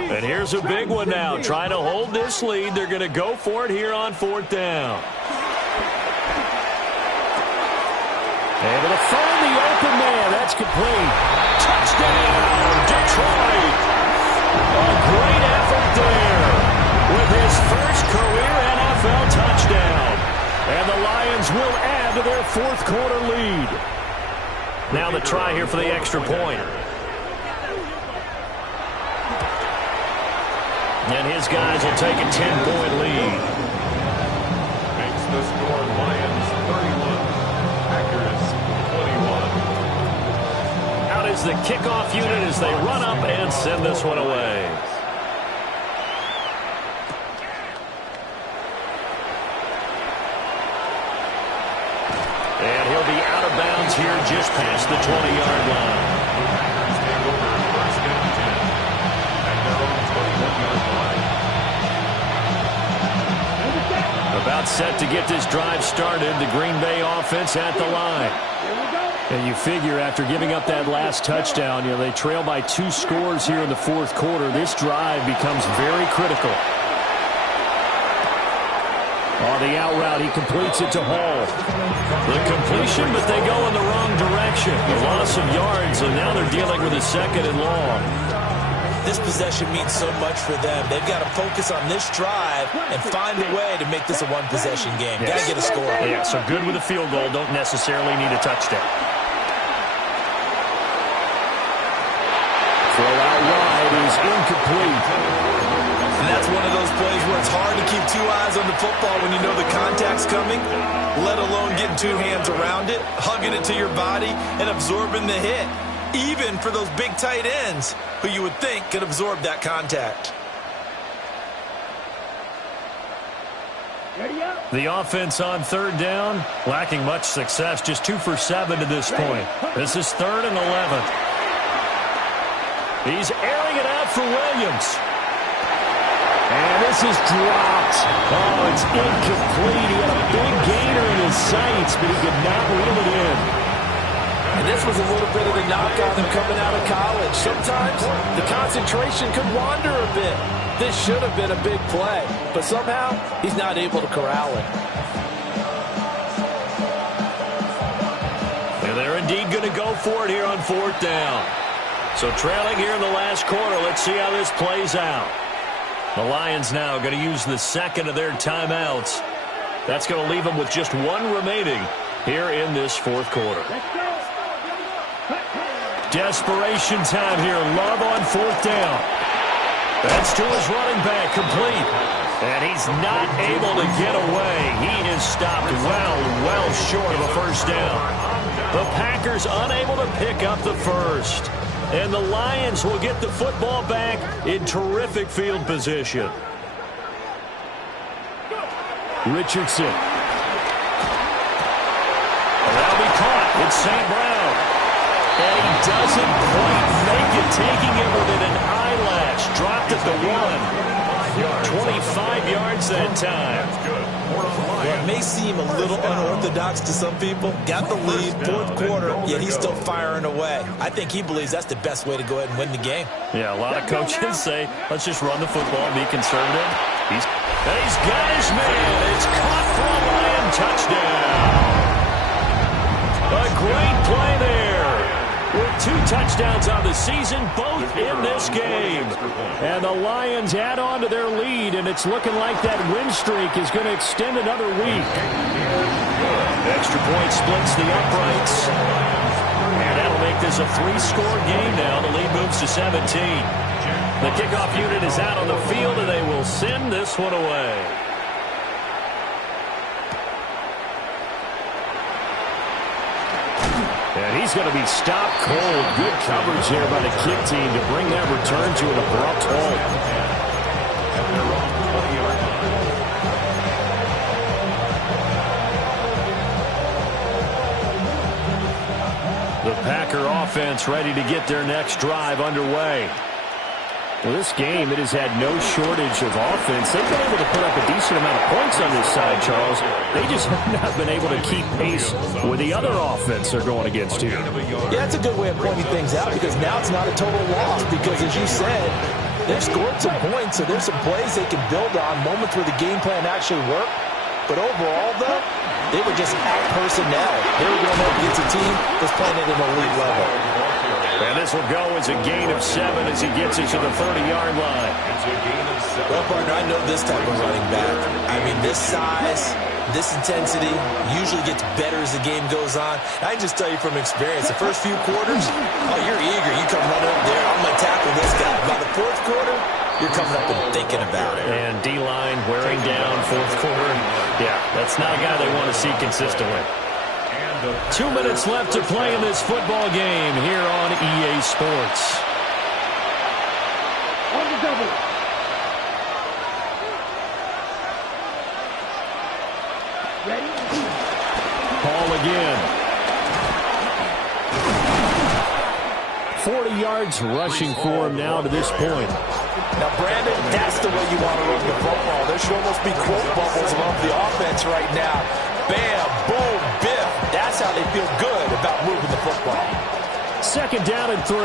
And here's a big one now. Trying to hold this lead. They're going to go for it here on fourth down. Able to find the open man. That's complete. Touchdown, Detroit. A great effort there with his first career NFL touchdown. And the Lions will add to their fourth quarter lead. Now the try here for the extra point. And his guys will take a 10-point lead. Makes the score Lions 31, Packers 21. Out is the kickoff unit as they run up and send this one away. And he'll be out of bounds here just past the 20-yard line. Packers take over first and 10 at their own 21-yard line. About set to get this drive started, the Green Bay offense at the line. And you figure after giving up that last touchdown, they trail by 2 scores here in the fourth quarter. This drive becomes very critical. On the out route, he completes it to Hall. The completion, but they go in the wrong direction. A loss of yards, and now they're dealing with a second and long. This possession means so much for them. They've got to focus on this drive and find a way to make this a one-possession game. Got to get a score. Yeah, so good with a field goal. Don't necessarily need a touchdown. Throw out wide is incomplete. And that's one of those plays where it's hard to keep 2 eyes on the football when you know the contact's coming, let alone getting 2 hands around it, hugging it to your body, and absorbing the hit. Even for those big tight ends who you would think could absorb that contact. The offense on third down, lacking much success, just 2 for 7 to this point. This is 3rd and 11. He's airing it out for Williams. And this is dropped. Oh, it's incomplete. He had a big gainer in his sights, but he could not reel it in. And this was a little bit of the knock on him coming out of college. Sometimes the concentration could wander a bit. This should have been a big play, but somehow he's not able to corral it. And they're indeed going to go for it here on fourth down. So trailing here in the last quarter, let's see how this plays out. The Lions now going to use the second of their timeouts. That's going to leave them with just 1 remaining here in this fourth quarter. Desperation time here. Love on fourth down. That's to his running back, complete. And he's not able to get away. He is stopped well short of a first down. The Packers unable to pick up the first. And the Lions will get the football back in terrific field position. Richardson. That'll be caught. It's St. Brown. And he doesn't quite make it, taking it within an eyelash. Dropped at the 1. 25 yards that time. Well, it may seem a little unorthodox to some people. Got the lead, fourth quarter, yet he's still firing away. I think he believes that's the best way to go ahead and win the game. Yeah, a lot of coaches say, let's just run the football and be conservative. He's got his man. It's caught for a Lion touchdown. A great play there with 2 touchdowns on the season, both in this game. And the Lions add on to their lead, and it's looking like that win streak is going to extend another week. Extra point splits the uprights. And that'll make this a 3-score game now. The lead moves to 17. The kickoff unit is out on the field, and they will send this one away. And he's going to be stopped cold. Good coverage there by the kick team to bring that return to an abrupt halt. The Packer offense ready to get their next drive underway. Well, this game, it has had no shortage of offense. They've been able to put up a decent amount of points on this side, Charles. They just have not been able to keep pace with the other offense they're going against here. Yeah, that's a good way of pointing things out because now it's not a total loss because, as you said, they've scored some points, so there's some plays they can build on, moments where the game plan actually worked. But overall, though, they were just out personnel. They were going up against a team that's playing at an elite level. And this will go as a gain of 7 as he gets it to the 30-yard line. Well, partner, I know this type of running back. I mean, this size, this intensity usually gets better as the game goes on. I can just tell you from experience, the first few quarters, oh, you're eager. You come running up there, I'm going to tackle this guy. By the fourth quarter, you're coming up and thinking about it. And D-line wearing down fourth quarter. Yeah, that's not a guy they want to see consistently. 2 minutes left to play in this football game here on EA Sports. On the double. Ready? Ball again. 40 yards rushing for him now to this point. Now, Brandon, that's the way you want to run the football. There should almost be quote bubbles above the offense right now. Bam, boom, biff. That's how they feel good about moving the football. 2nd down and 3.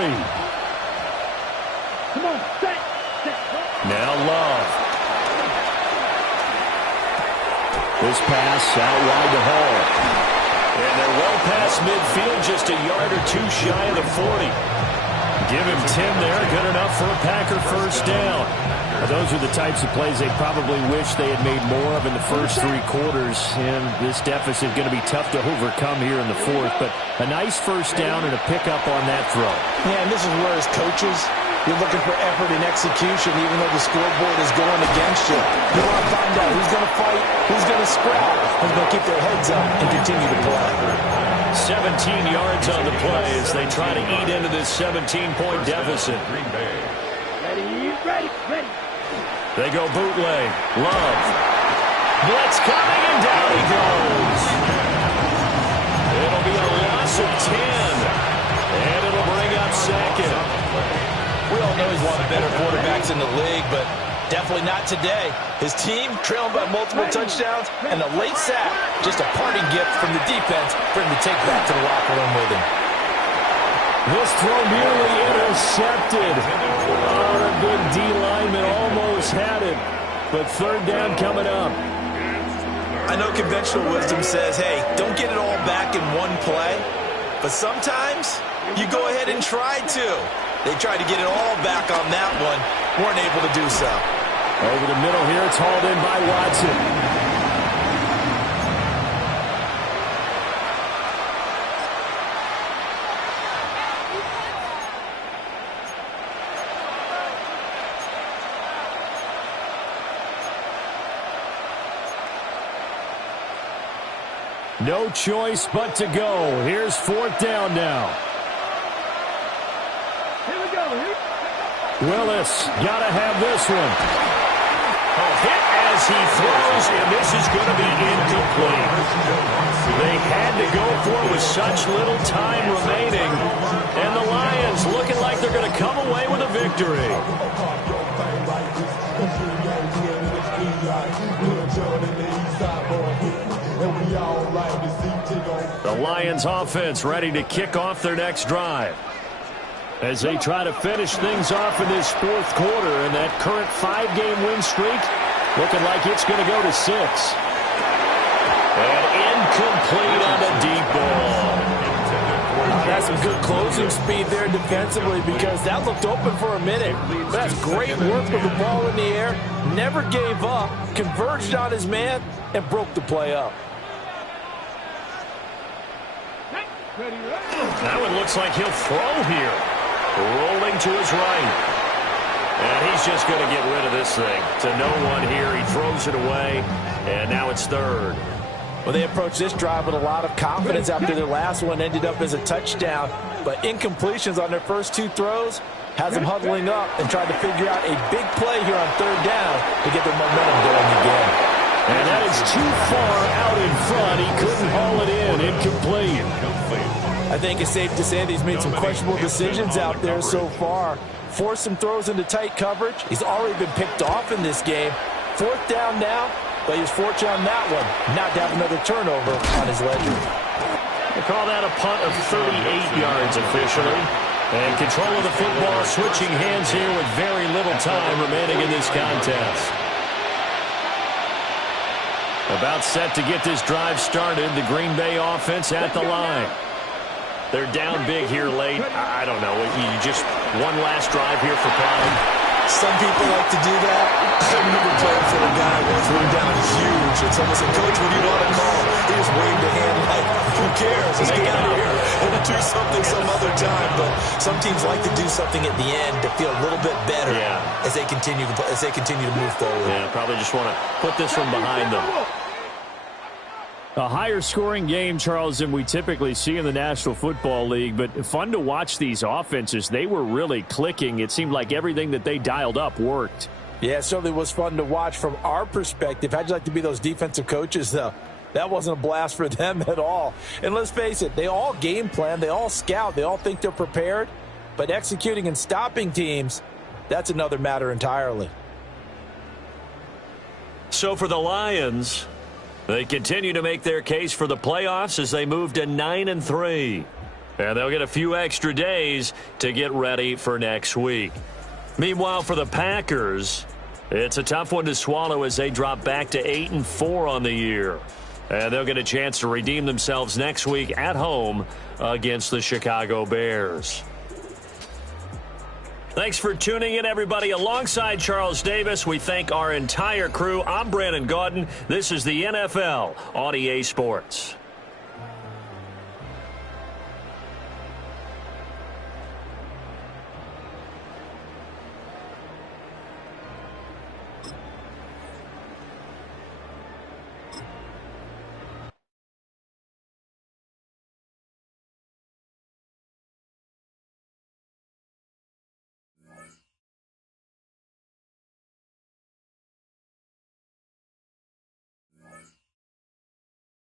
Come on, set. Now Love. This pass out wide to Hall. And they're well past midfield, just a yard or 2 shy of the 40. Give him 10 there, good enough for a Packer first down. Now, those are the types of plays they probably wish they had made more of in the first 3 quarters. And this deficit going to be tough to overcome here in the 4th. But a nice first down and a pickup on that throw. Yeah, and this is where as coaches, you're looking for effort and execution even though the scoreboard is going against you. You want to find out who's going to fight, who's going to scrap, who's going to keep their heads up and continue to play. 17 yards on the play as they try to eat into this 17-point deficit. Ready. They go bootleg. Love. Blitz coming, and down he goes. It'll be a loss of 10. And it'll bring up 2nd. We all know he's one of the better quarterbacks in the league, but definitely not today. His team trailing by multiple touchdowns, and a late sack, just a parting gift from the defense for him to take back to the locker room with him. This throw nearly intercepted. Oh, the big D lineman almost had it. But 3rd down coming up. I know conventional wisdom says, hey, don't get it all back in one play. But sometimes you go ahead and try to. They tried to get it all back on that one. Weren't able to do so. Over the middle here, it's hauled in by Watson. No choice but to go. Here's 4th down now. Here we go. Willis, gotta have this one. A hit as he throws, and this is going to be incomplete. They had to go for it with such little time remaining. And the Lions looking like they're going to come away with a victory. The Lions offense ready to kick off their next drive as they try to finish things off in this 4th quarter, and that current 5-game win streak looking like it's going to go to 6. And incomplete on the deep ball. That some good closing speed there defensively because that looked open for a minute. But that's great work with the ball in the air. Never gave up, converged on his man, and broke the play up. That one looks like he'll throw here. Rolling to his right. And he's just going to get rid of this thing. To no one here. He throws it away. And now it's third. Well, they approached this drive with a lot of confidence after their last one ended up as a touchdown. But incompletions on their first two throws has them huddling up and trying to figure out a big play here on third down to get their momentum going again. And that is too far out in front. He couldn't haul it in. Incomplete. I think it's safe to say that he's made some questionable decisions out there so far. Forced some throws into tight coverage. He's already been picked off in this game. Fourth down now, but he was fortunate on that one not to have another turnover on his ledger. They call that a punt of 38 yards officially. And control of the football switching hands here with very little time remaining in this contest. About set to get this drive started. The Green Bay offense at the line. They're down big here late. I don't know. You just one last drive here for Prime. Some people like to do that. I remember playing for a guy once. We were down huge. And someone said, "Coach, what do you want to call?" He just waved a hand like, "Who cares? Let's get out of here and do something some other time." But some teams like to do something at the end to feel a little bit better as they continue to move forward. Yeah, probably just want to put this one behind them. A higher scoring game, Charles, than we typically see in the National Football League, but fun to watch these offenses. They were really clicking. It seemed like everything that they dialed up worked. Yeah, it certainly was fun to watch from our perspective. How'd you like to be those defensive coaches, though? That wasn't a blast for them at all. And let's face it, they all game plan, they all scout, they all think they're prepared, but executing and stopping teams, that's another matter entirely. So for the Lions, they continue to make their case for the playoffs as they move to 9-3. And they'll get a few extra days to get ready for next week. Meanwhile, for the Packers, it's a tough one to swallow as they drop back to 8-4 on the year. And they'll get a chance to redeem themselves next week at home against the Chicago Bears. Thanks for tuning in, everybody. Alongside Charles Davis, we thank our entire crew. I'm Brandon Gaudin. This is the NFL on EA Sports.